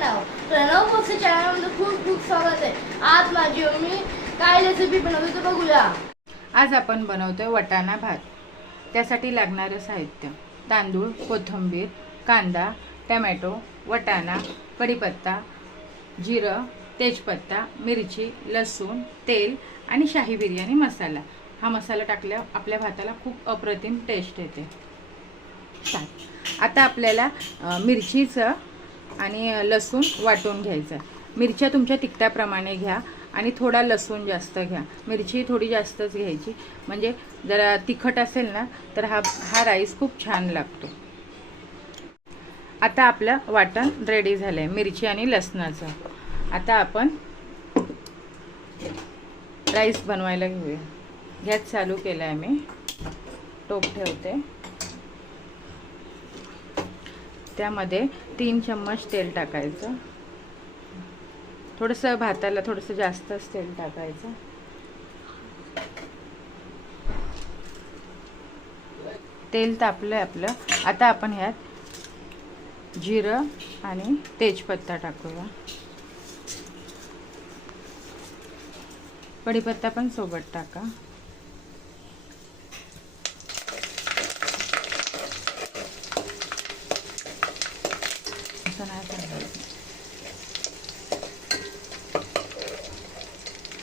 Pranab. Pranab box चॅनलमध्ये खूप खूप स्वागत आहे. आज माझी मम्मी काय रेसिपी बनवते ते बघूया. आज आपण बनवतोय वटाणा भात. त्यासाठी लागणारं साहित्य: तांदूळ, कोथिंबीर, कांदा, टोमॅटो, वटाणा, कढीपत्ता, जिरं, तेजपत्ता, मिरची, लसूण, तेल आणि शाही बिर्याणी मसाला. हा मसाला टाकल्यावर आपल्या भाताला खूप अप्रतिम टेस्ट येते. आता आपल्याला मिरचीचं आणि लसूण वाटून घ्यायचं. मिरच्या तुमच्या तिखटाप्रमाणे घ्या आणि थोडा लसूण जास्त घ्या. मिरची थोडी जास्तच घ्यायची, म्हणजे जरा तिखट असेल ना तर हा राईस खूप छान लागतो. आता आपलं वाटण रेडी झालं आहे मिरची आणि लसणाचं. आता आपण राईस बनवायला घेऊया. गॅस चालू केला आहे मी. टोप ठेवते. त्यामध्ये 3 चम्मच तेल टाकायचं. थोडंसं भाताला थोडंसं जास्तच तेल टाकायचं. तेल तापलं आहे आपलं. आता आपण ह्यात जिरं आणि तेजपत्ता टाकूया. कढीपत्ता पण सोबत टाका.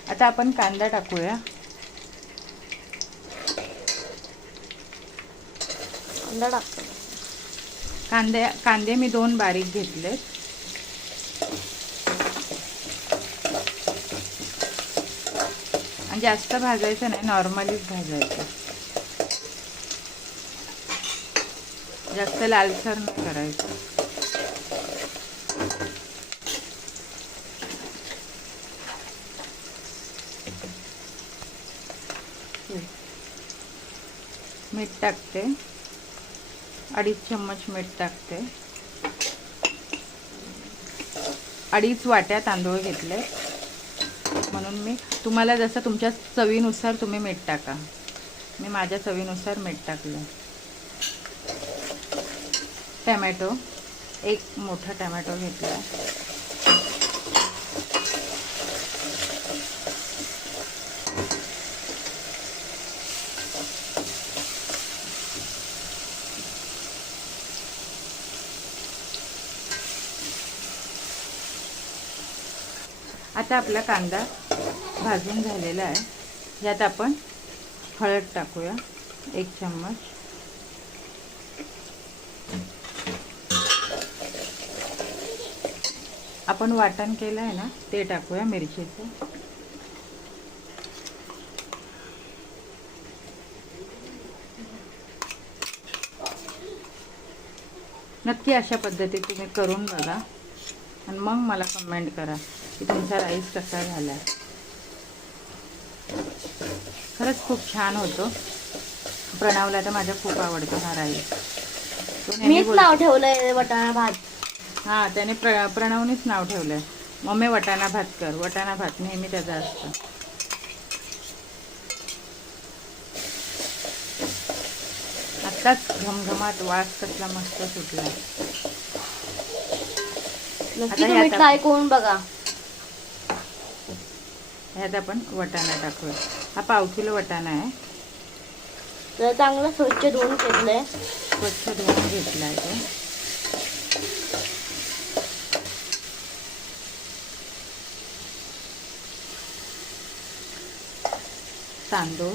आता आपण कांदा टाकूया. कांदा टाकतो. कांदे मी 2 बारीक घेतलेत. आणि जास्त भाजायचं नाही, नॉर्मलीच भाजायचं. जास्त लालसर नाही करायचं. मीठ टाकते. 2.5 चम्मच मीठ टाकते. 2.5 वाट्या तांदूळ घेतले, म्हणून मी तुम्हाला जसं तुमच्या चवीनुसार तुम्ही मीठ टाका. मी माझ्या चवीनुसार मीठ टाकलं. टोमॅटो 1 मोठा टोमॅटो घेतला. आता आपला कांदा भाजून झालेला आहे. यात आपण हळद टाकूया 1 चम्मच. आपण वाटण केलं आहे ना ते टाकूया मिरचीचं. नक्की अशा पद्धतीने तुम्ही करून बघा आणि मग मला कमेंट करा की तुमचा राईस कसा झाला. खरंच खूप छान होतो. प्रणवला तर माझ्या खूप आवडतो हा राईस. मीच नाव ठेवलंय वटाणा भात. हां, त्याने प्रणवनेच नाव ठेवलंय. मम्मी वटाणा भात कर. वटाणा भात नेहमी त्याचा असतं. आत्ताच घमघमाट वास कसला मस्त सुटला. नक्की तुम्ही ट्राय करून बघा. ह्यात आपण वटाणा टाकूया. हा 1/2 किलो वटाणा आहे. तर चांगलं स्वच्छ धुवून घेतलंय. स्वच्छ धुवून घेतला आहे तो. तांदूळ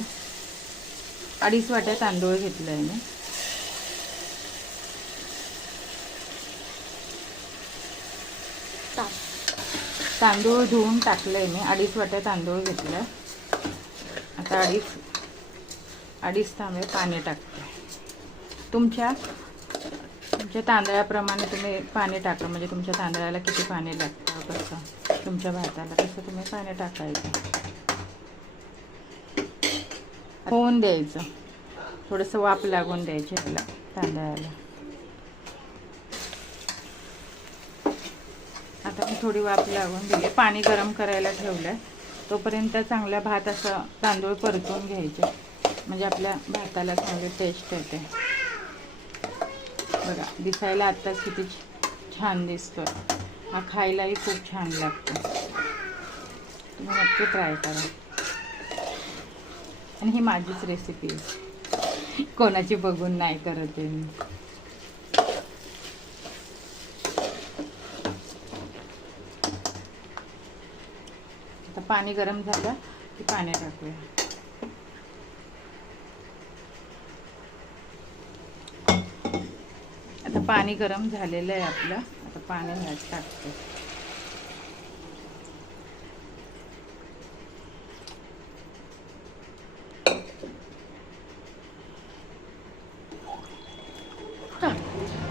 2.5 वाट्या तांदूळ घेतलं आहे मी. तांदूळ धुवून टाकलंय मी. 2.5 वाट्या तांदूळ घेतलं. आता 2.5 तांबे पाणी टाकते. तुमच्या तांदळाप्रमाणे तुम्ही पाणी टाका. म्हणजे तुमच्या तांदळाला किती पाणी लागतं, कसं तुमच्या भाताला तसं तुम्ही पाणी टाकायचं. होऊन द्यायचं. थोडंसं वाफ लागून द्यायची त्याला तांदळाला. आता मी थोडी वाफ लागून दिली. पाणी गरम करायला ठेवलं. तोपर्यंत चांगला भात असं तांदूळ परतून घ्यायचे, म्हणजे आपल्या भाताला चांगली टेस्ट येते. बघा दिसायला आत्ताच किती छान दिसतो. हा खायलाही खूप छान लागतो. तुम्ही नक्की ट्राय करा. आणि ही माझीच रेसिपी आहे, कोणाची बघून नाही करत आहे मी. आता पाणी गरम झालं की पाणी टाकूया. आता पाणी गरम झालेलं आहे आपलं. आता पाणी ह्यात टाकते.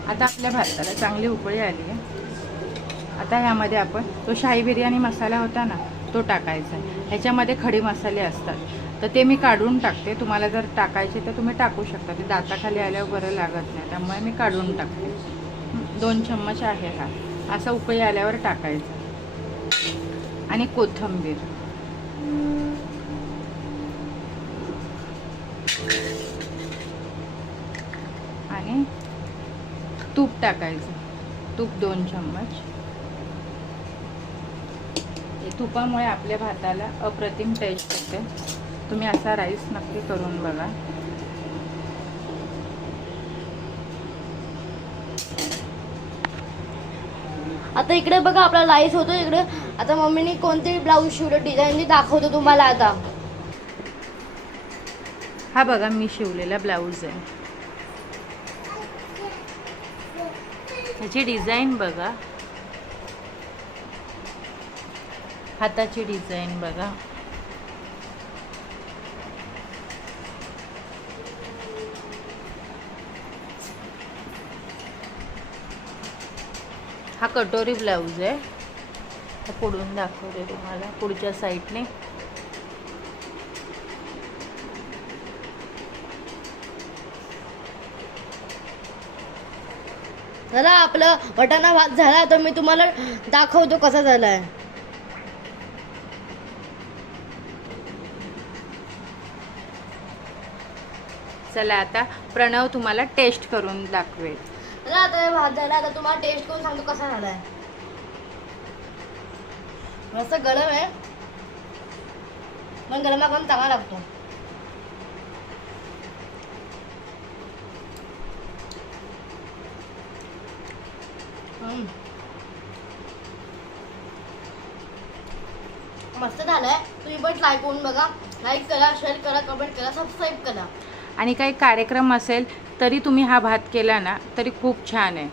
आता आपल्या भाताला चांगली उकळी आली आहे. आता ह्यामध्ये आपण तो शाही बिर्याणी मसाला होता ना, तो टाकायचा आहे. ह्याच्यामध्ये खडे मसाले असतात, तर ते मी काढून टाकते. तुम्हाला जर टाकायचे तर तुम्ही टाकू शकता. ते दाताखाली आल्यावर बरं लागत नाही, त्यामुळे मी काढून टाकते. 2 चम्मच आहे हा. असा उकळी आल्यावर टाकायचा. आणि कोथिंबीर, आणि तूप टाकायचं. तूप 2 चम्मच. तुपामुळे आपल्या भाताला अप्रतिम टेस्ट येते. तुम्ही असा राईस नक्की करून बघा. आता इकडे बघा आपला राईस होतो इकडे. आता मम्मीने कोणते ब्लाऊज शिवलं डिझाईन त्याखवतो तुम्हाला. आता हा बघा मी शिवलेला ब्लाऊज आहे. ह्याची डिझाईन बघा, हाताची डिझाईन बघा. हा कटोरी ब्लाऊज आहे. हा पुढून दाखवते तुम्हाला, पुढच्या साईडने. झाला आपलं वटाणा भात झाला. तर मी तुम्हाला दाखवतो कसा झालाय. चला आता प्रणव तुम्हाला टेस्ट करून दाखवेल. आता भात झाला. आता तुम्हाला टेस्ट करून सांगतो कसा झालाय. मस्त गरम आहे, पण गरमागरम चांगला लागतो. मस्त झालंय. तुम्ही पण ट्राय करून बघा. लाईक करा, शेअर करा, कमेंट करा, सबस्क्राईब करा. आणि काही कार्यक्रम असेल तरी तुम्ही हा भात केला ना तरी खूप छान आहे.